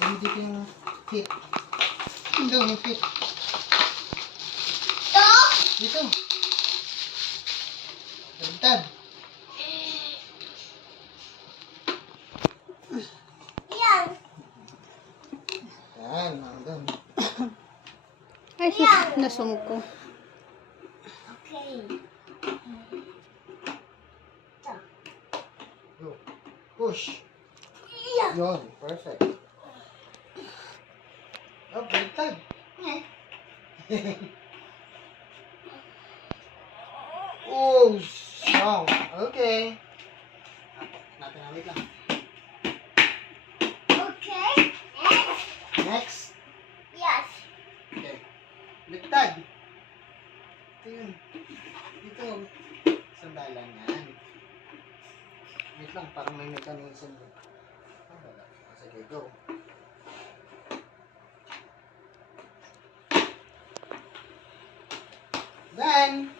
Hindi dito yung fit. Hindi yung fit. Dito. Baliktad. Yan. Yan, nandun. Ay, sus, nasungko. Okay. Go. Push. Yan. Yun, perfect. Oh, baliktad. Oh, strong. Okay. Natin na, wait lang. Okay. Next. Next. Yes. Okay. Baliktad. Ito yun. Dito. Sandalan yan. Wait lang, parang may mechanism. Ah, wala. Sige, go. Done.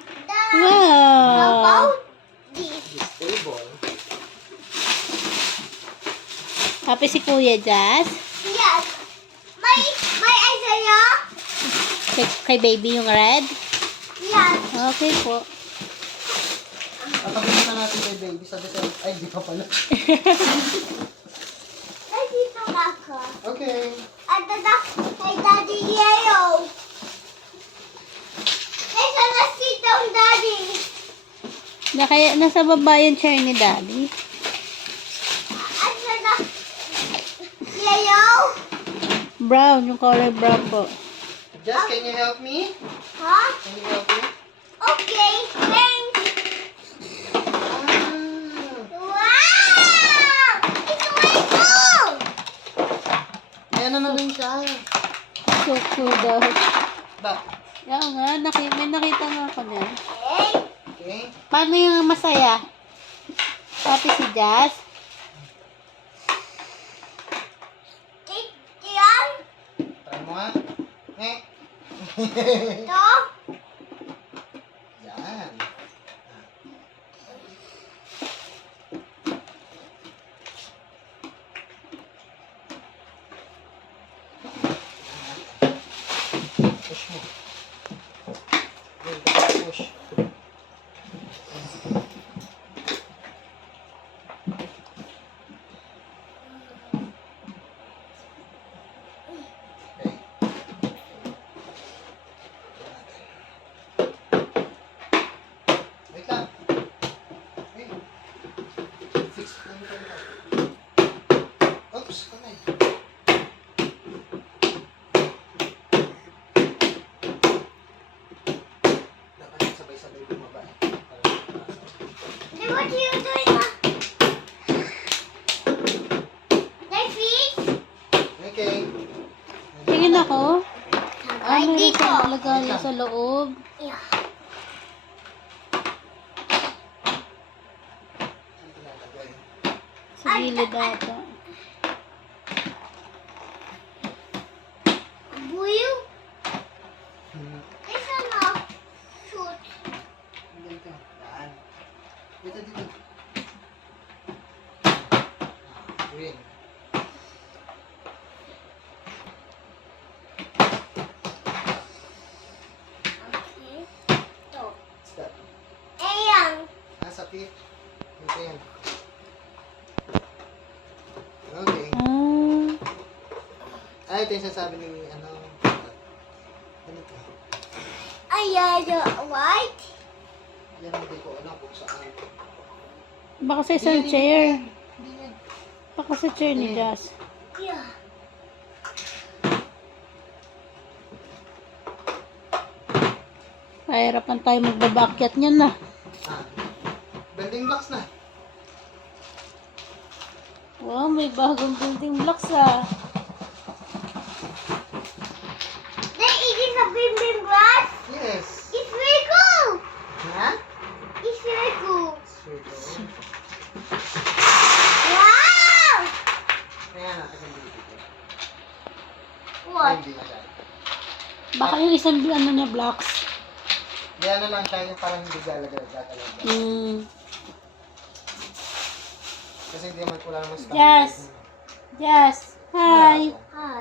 How Wow! about this? This table. Happy si Kuya Jazz. Yes. May Isaiah? Kay baby yung red. Yes. Okay po. Papakita na natin kay baby. Sabi, ay, di pa pala. Ay, dito nga ako. Okay. At kay Daddy Yellow. Nasa na-sit down, Daddy. Kaya nasa baba yung chair ni Daddy. At na Yellow. Brown, yung color brown po. Jess, can you help me? Huh? Can you help me? Okay, thanks. Ah. Wow! It's way cool. Ayan na rin siya. So cool daw. Ba? Oo nga, may nakita nga ako niya. Okay. Okay. Paano yung masaya? Happy si Jazz? Yan. Try mo nga. Eh. Ito. Yan. Push mo. Okay, push. Okay. Wait lang. Hey. Fix ko lang ito. Oops, kamay. Dapat sabay-sabay bumaba eh. Then what are you doing? Next week? Okay. Tingin ako. Ay, Meron dito. siyang lagayan sa loob. Yeah. Saan tinatagay? Sa gilid ata. Buyo? Hmm. Isa na. Shoot. Dito. Daan. Dito, dito. Green. Okay. Ito. Stop. Ayan. Nasa pit. Dito yan. Okay. Ah, Ito yung sasabi ni, ganito. Ayan. White. Yan hindi ko alam kung saan. baka sa isang chair. Hindi yan. Baka sa chair ni Jazz. Yeah. Kahirapan tayo magbabakyat niyan na. Ah. Building blocks na. Wow, may bagong building blocks ah. Then it is a bim brush. Yes. It's very cool. Ha? It's very cool. Sweet. Wow! Kaya natin yung dito. Ay, What? hindi na siya. Baka yung isang ano niya blocks. Di ano lang siya yung parang hindi galagal. Hmm. Kasi hindi naman wala naman stamp. Yes. Jazz, Hi. Hi.